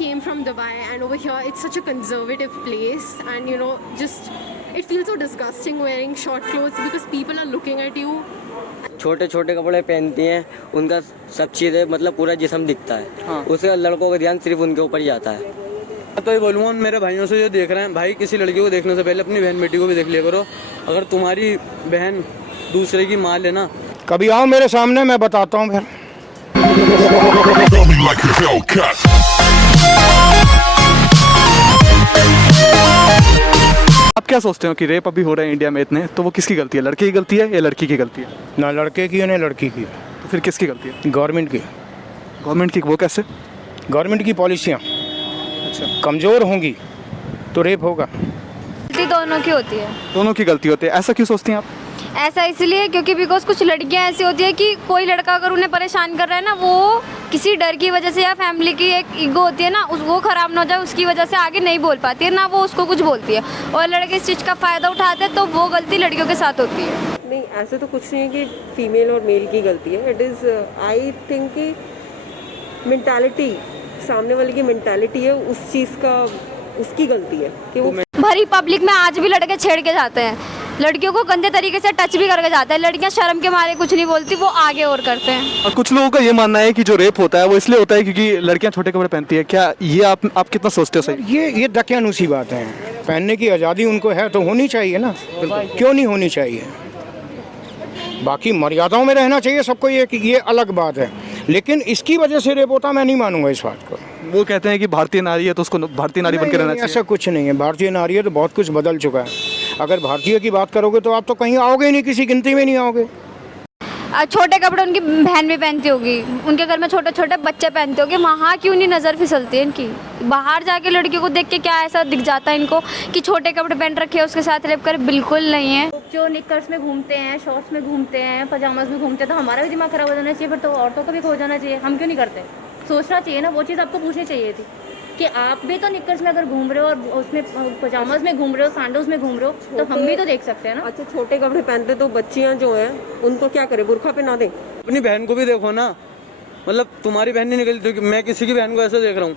came from Dubai, and over here it's such a conservative place, and just it feels so disgusting wearing short clothes because people are looking at you. छोटे छोटे कपड़े पहनती हैं, उनका सब चीज़ें मतलब पूरा जिस्म दिखता है। हाँ। उससे लड़कों का ध्यान सिर्फ उनके ऊपर ही जाता है। तो ये बोलूँगा मेरे भाइयों से जो देख रहे हैं, भाई किसी लड़की को देखने से पहले अपनी बहन बेटी को भी देख लिया करो। अगर तुम्हारी बहन दूसरे की माँ लेना, कभी आओ मेरे सामने, मैं बताता हूँ फिर। आप क्या सोचते हो कि रेप अभी हो रहे हैं इंडिया में इतने, तो वो किसकी गलती है? लड़के की गलती है या लड़की की गलती है? ना लड़के की है ना लड़की की। तो फिर किसकी गलती है? गवर्नमेंट की। गवर्नमेंट की? वो कैसे? गवर्नमेंट की पॉलिसियाँ अच्छा, कमज़ोर होंगी तो रेप होगा। गलती दोनों की होती है। दोनों की गलती होती है, ऐसा क्यों सोचती हैं आप? ऐसा इसलिए क्योंकि बिकॉज कुछ लड़कियां ऐसी होती है कि कोई लड़का अगर उन्हें परेशान कर रहा है ना, वो किसी डर की वजह से या फैमिली की एक ईगो होती है ना, वो ख़राब ना हो जाए उसकी वजह से आगे नहीं बोल पाती है ना, वो उसको कुछ बोलती है और लड़के इस चीज़ का फ़ायदा उठाते हैं, तो वो गलती लड़कियों के साथ होती है। नहीं, ऐसे तो कुछ नहीं है कि फीमेल और मेल की गलती है। इट इज़ आई थिंक कि मेंटालिटी, सामने वाले की मेंटालिटी है, उस चीज़ का उसकी गलती है कि वो भरी पब्लिक में आज भी लड़के छेड़ के जाते हैं, लड़कियों को गंदे तरीके से टच भी करके जाते हैं। लड़कियां शर्म के मारे कुछ नहीं बोलती, वो आगे और करते हैं। और कुछ लोगों का ये मानना है कि जो रेप होता है वो इसलिए होता है क्योंकि लड़कियां छोटे कपड़े पहनती है। क्या ये आप कितना सोचते हो सही? ये दकियानूसी बातें हैं। पहनने की आज़ादी उनको है तो होनी चाहिए ना, क्यों नहीं होनी चाहिए? बाकी मर्यादाओं में रहना चाहिए सबको, ये अलग बात है, लेकिन इसकी वजह से रेप होता मैं नहीं मानूंगा इस बात को। वो कहते हैं कि भारतीय नारी है तो उसको भारतीय नारी बन के रहना चाहिए। ऐसा कुछ नहीं है, भारतीय नारी है तो बहुत कुछ बदल चुका है। अगर भारतीय की बात करोगे तो आप तो कहीं आओगे ही नहीं, किसी गिनती में नहीं आओगे। छोटे कपड़े उनकी बहन भी पहनती होगी, उनके घर में छोटे छोटे बच्चे पहनते होंगे, वहाँ क्यों नहीं नज़र फिसलती है इनकी? बाहर जाके लड़कियों को देख के क्या ऐसा दिख जाता है इनको कि छोटे कपड़े पहन रखे हैं उसके साथ रेप करे? बिल्कुल नहीं है। जो निकर्स में घूमते हैं, शॉर्ट्स में घूमते हैं, पजामाज में घूमते हैं, तो हमारा भी दिमाग खराब हो जाना चाहिए, फिर तो औरतों का भी हो जाना चाहिए। हम क्यों नहीं करते? सोचना चाहिए ना, वो चीज़ आपको पूछनी चाहिए थी कि आप भी तो निकर्स में अगर घूम रहे हो और उसमें पजामाज में घूम रहे हो, सैंडल्स में घूम रहे हो, तो हम भी तो देख सकते हैं ना। अच्छा, छोटे कपड़े पहनते तो बच्चियां जो हैं उनको क्या करें, बुर्का पहना दें? अपनी बहन को भी देखो ना, मतलब तुम्हारी बहन नहीं निकलती, मैं किसी की बहन को ऐसे देख रहा हूँ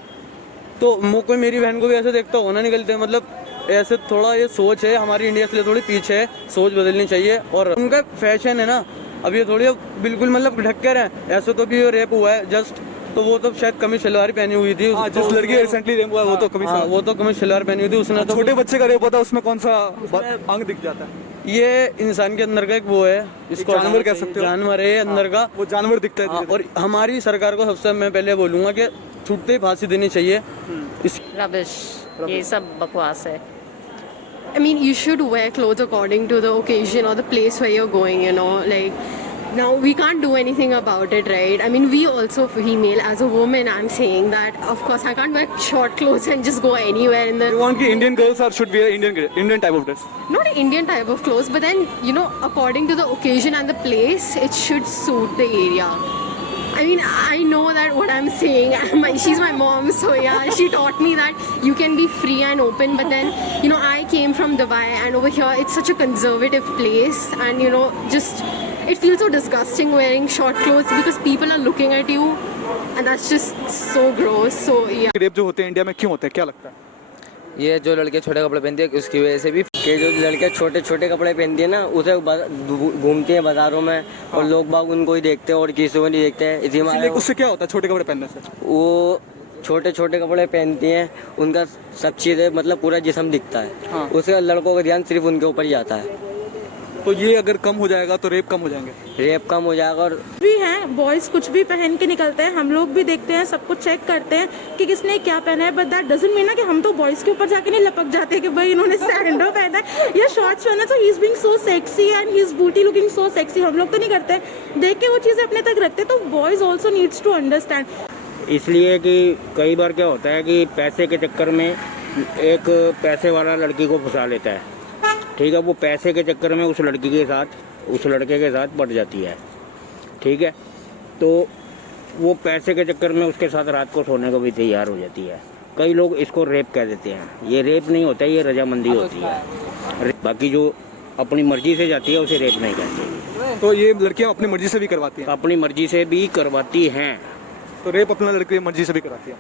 तो कोई मेरी बहन को भी ऐसे देखता होगा ना, निकलते। मतलब ऐसे थोड़ा ये सोच है हमारी इंडिया से थोड़ी पीछे है, सोच बदलनी चाहिए। और उनका फैशन है ना, अब ये थोड़ी बिल्कुल मतलब ढक कर है। ऐसे तो भी रेप हुआ है जस्ट, तो वो तो शायद कमीज शलवार पहनी हुई थी। जिस लड़की रिसेंटली रेप हुआ है वो तो कमीज शलवार पहनी हुई थी उसने। तो छोटे बच्चे का रेप होता है, उसमें कौन सा अंग दिख जाता है? ये इंसान के अंदर का एक वो है, इसको जानवर कह सकते हो। जानवर है अंदर का, वो जानवर दिखता है। और हमारी सरकार को सबसे मैं पहले बोलूँगा कि छूटते ही फांसी देनी चाहिए। रबिश, ये सब बकवास है। I mean, you should wear clothes according to the occasion or the place where you're going, like, now we can't do anything about it, right? I mean, we also female, as a woman, I'm saying that, of course, I can't wear short clothes and just go anywhere in the... You want कि Indian girls should wear Indian type of dress? Not Indian type of clothes, but then, according to the occasion and the place, it should suit the area. I mean, I know that what I'm saying. She's my mom, so yeah, she taught me that you can be free and open. But then, I came from Dubai, and over here it's such a conservative place, and just it feels so disgusting wearing short clothes because people are looking at you, and that's just so gross. So yeah. Rape जो होते हैं India में क्यों होते हैं, क्या लगता है? ये जो लड़के छोटे कपड़े पहनते हैं उसकी वजह से भी, कि जो लड़के छोटे छोटे कपड़े पहनती है ना, उसे घूमती हैं बाजारों में और लोग बाग उनको ही देखते हैं और किसी को नहीं देखते हैं। इसलिए उससे क्या होता है छोटे कपड़े पहनने से? वो छोटे छोटे कपड़े पहनती हैं, उनका सब चीज़ें मतलब पूरा जिस्म दिखता है। हाँ। उससे लड़कों का ध्यान सिर्फ उनके ऊपर ही जाता है। तो ये अगर कम हो जाएगा तो रेप कम हो जाएंगे? रेप कम हो जाएगा। और भी हैं बॉयज़ कुछ भी पहन के निकलते हैं, हम लोग भी देखते हैं, सब कुछ चेक करते हैं कि किसने क्या पहना है, बट दैट डजंट मीन ना कि हम तो बॉयज़ के ऊपर जाके नहीं लपक जाते कि भाई इन्होंने सैंडल पहना है या शॉर्ट्स पहना, so he is being so sexy and he is booty looking so sexy. हम लोग तो नहीं करते, देख के वो चीज़ें अपने तक रखते, तो boys also needs to understand. इसलिए कि कई बार क्या होता है कि पैसे के चक्कर में एक पैसे वाला लड़की को फंसा लेता है, ठीक है, वो पैसे के चक्कर में उस लड़की के साथ उस लड़के के साथ बढ़ जाती है, ठीक है, तो वो पैसे के चक्कर में उसके साथ रात को सोने को भी तैयार हो जाती है। कई लोग इसको रेप कह देते हैं, ये रेप नहीं होता, ये रजामंदी होती है। बाकी जो अपनी मर्जी से जाती है उसे रेप नहीं कहते। तो ये लड़कियां अपनी मर्जी से भी करवाती हैं? अपनी मर्जी से भी करवाती हैं। तो रेप अपना लड़की मर्जी से भी कराती है?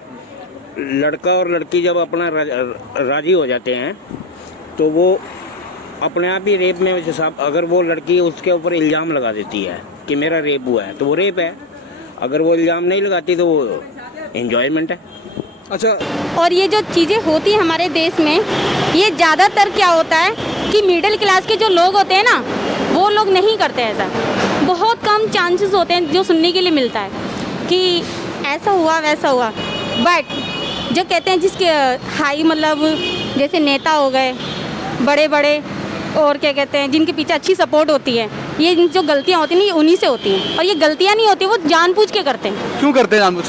लड़का और लड़की जब अपना राजी हो जाते हैं तो वो अपने आप ही रेप में हिसाब, अगर वो लड़की उसके ऊपर इल्ज़ाम लगा देती है कि मेरा रेप हुआ है तो वो रेप है, अगर वो इल्ज़ाम नहीं लगाती तो वो एंजॉयमेंट है। अच्छा, और ये जो चीज़ें होती हैं हमारे देश में, ये ज़्यादातर क्या होता है कि मिडिल क्लास के जो लोग होते हैं ना, वो लोग नहीं करते ऐसा। बहुत कम चांसेस होते हैं जो सुनने के लिए मिलता है कि ऐसा हुआ वैसा हुआ। बट जो कहते हैं जिसके हाई मतलब जैसे नेता हो गए बड़े बड़े, और क्या कहते हैं जिनके पीछे अच्छी सपोर्ट होती है, ये जो गलतियाँ होती हैं ये उन्हीं से होती हैं। और ये गलतियाँ नहीं होती, वो जानबूझ के करते हैं। क्यों करते हैं जानबूझ?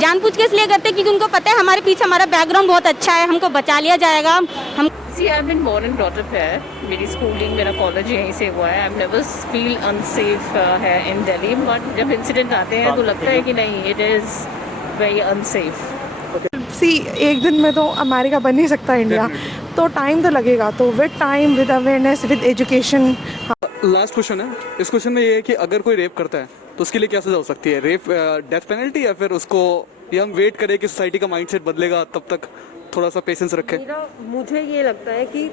जानबूझ के इसलिए करते हैं क्योंकि उनको पता है हमारे पीछे हमारा बैकग्राउंड बहुत अच्छा है, हमको बचा लिया जाएगा। हम See, I've been born and brought up here. मेरी स्कूलिंग, मेरा कॉलेज यहीं से हुआ है। I've never feel unsafe है in Delhi, but जब इंसिडेंट आते हैं तो लगता है कि नहीं, it is very unsafe. सी एक दिन में तो अमेरिका बन नहीं सकता इंडिया, तो टाइम तो लगेगा। तो with time, with awareness, with education. Last question है, इस क्वेश्चन में ये है कि अगर कोई रेप करता है तो उसके लिए क्या सजा हो सकती है? रेप डेथ पेनल्टी, या फिर उसको, या हम वेट करें कि सोसाइटी का माइंडसेट बदलेगा तब तक थोड़ा सा पेशेंस रखें? मुझे ये लगता है कि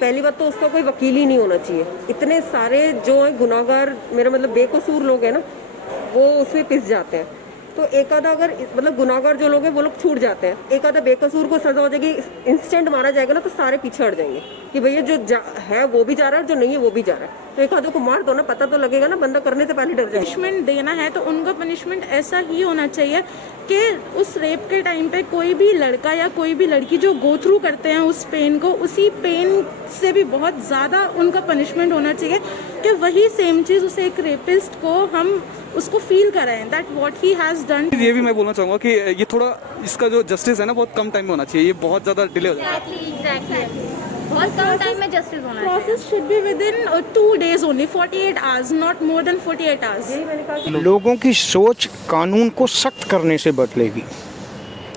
पहली बात तो उसका कोई वकील ही नहीं होना चाहिए। इतने सारे जो है गुनाहगार, मेरा मतलब बेकसूर लोग हैं ना, वो उसमें पिस जाते हैं। तो एक आधा अगर मतलब गुनाहगार जो लोग हैं वो लोग छूट जाते हैं, एक आधा बेकसूर को सजा हो जाएगी, इंस्टेंट मारा जाएगा ना, तो सारे पीछे हट जाएंगे कि भैया जो है वो भी जा रहा है और जो नहीं है वो भी जा रहा है। तो एक आधे को मार दो ना, पता तो लगेगा ना, बंदा करने से पहले डर जाएगा। पनिशमेंट देना है तो उनका पनिशमेंट ऐसा ही होना चाहिए कि उस रेप के टाइम पे कोई भी लड़का या कोई भी लड़की जो गो थ्रू करते हैं उस पेन को, उसी पेन से भी बहुत ज़्यादा उनका पनिशमेंट होना चाहिए कि वही सेम चीज़ उसे एक रेपिस्ट को हम उसको फील कराएं that what he has done. ये भी मैं बोलना चाहूँगा कि ये थोड़ा, इसका जो जस्टिस है ना, बहुत कम टाइम में होना चाहिए, ये बहुत ज़्यादा डिले हो जाता है। बहुत कम टाइम में जस्टिस होना चाहिए। Process should be with in 2 days only, 48 hours, not more than 48 hours। लोगों की सोच कानून को सख्त करने से बदलेगी।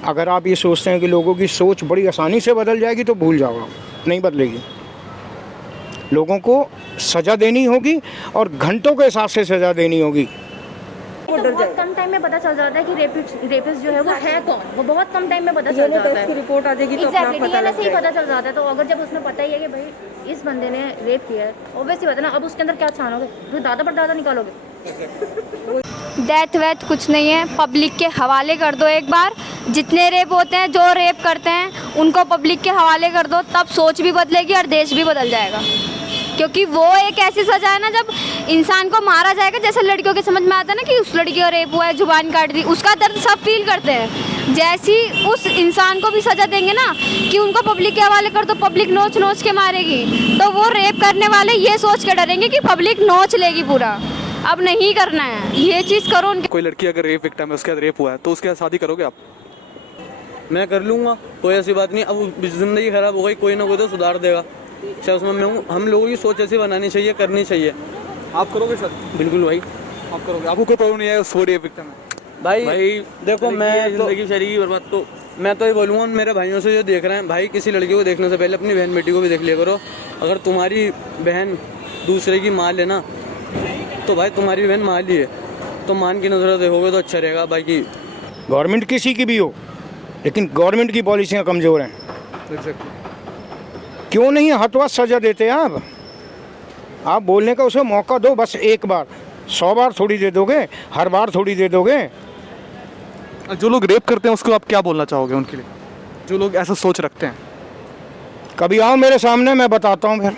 अगर आप ये सोचते हैं कि लोगों की सोच बड़ी आसानी से बदल जाएगी तो भूल जाओ, नहीं बदलेगी। लोगों को सज़ा देनी होगी और घंटों के हिसाब से सज़ा देनी होगी। तो बहुत कम टाइम में पता चल जाता है कि रेपिस्ट जो है वो है कौन, वो बहुत कम टाइम में पता चल जाता है। रिपोर्ट आ जाएगी तो अपना पता लग ही पता चल जाता है। तो अगर जब उसने पता ही है कि भाई इस बंदे ने रेप किया है, ऑब्वियसली बात है ना, अब उसके अंदर क्या छानोगे, तो दादा पर दादा निकालोगे। डेथ वेथ कुछ नहीं है, पब्लिक के हवाले कर दो एक बार। जितने रेप होते हैं, जो रेप करते हैं, उनको पब्लिक के हवाले कर दो, तब सोच भी बदलेगी और देश भी बदल जाएगा। क्योंकि वो एक ऐसी सजा है ना, जब इंसान को मारा जाएगा, जैसे लड़कियों के समझ में आता है ना कि उस लड़की का रेप हुआ है, जुबान काट दी, उसका दर्द सब फील करते हैं। जैसी उस इंसान को भी सजा देंगे ना कि उनको पब्लिक के हवाले कर दो, पब्लिक नोच नोच के मारेगी, तो वो रेप करने वाले ये सोच के डरेंगे कि पब्लिक नोच लेगी पूरा। अब नहीं करना है, ये चीज़ करो। उनके कोई लड़की अगर रेप विक्टिम है, उसके बाद रेप हुआ है, तो उसके साथ शादी करोगे आप? मैं कर लूँगा, कोई ऐसी बात नहीं। अब ज़िंदगी ख़राब हो गई, कोई ना कोई तो सुधार देगा। चाहे उसमें मैं हूँ। हम लोगों की सोच ऐसी बनानी चाहिए, करनी चाहिए। आप करोगे सर? बिल्कुल भाई, आप करोगे? आपको कोई प्रॉब्लम नहीं है उस रेप विक्टिम में? भाई देखो, मैं जिंदगी शरीर बर्बाद, तो मैं तो ये बोलूँगा मेरे भाइयों से जो देख रहे हैं, भाई किसी लड़की को देखने से पहले अपनी बहन बेटी को भी देख लिया करो। अगर तुम्हारी बहन दूसरे की माँ लेना, तो भाई तुम्हारी बहन माँ ली है, तो मान की नज़र देखोगे तो अच्छा रहेगा। बाकी गवर्नमेंट किसी की भी हो, लेकिन गवर्नमेंट की पॉलिसियाँ कमज़ोर हैं। क्यों नहीं हतवा सज़ा देते आप बोलने का उसे मौका दो, बस एक बार। 100 बार थोड़ी दे दोगे, हर बार थोड़ी दे दोगे। जो लोग रेप करते हैं उसको आप क्या बोलना चाहोगे उनके लिए, जो लोग ऐसा सोच रखते हैं? कभी आओ मेरे सामने, मैं बताता हूँ फिर।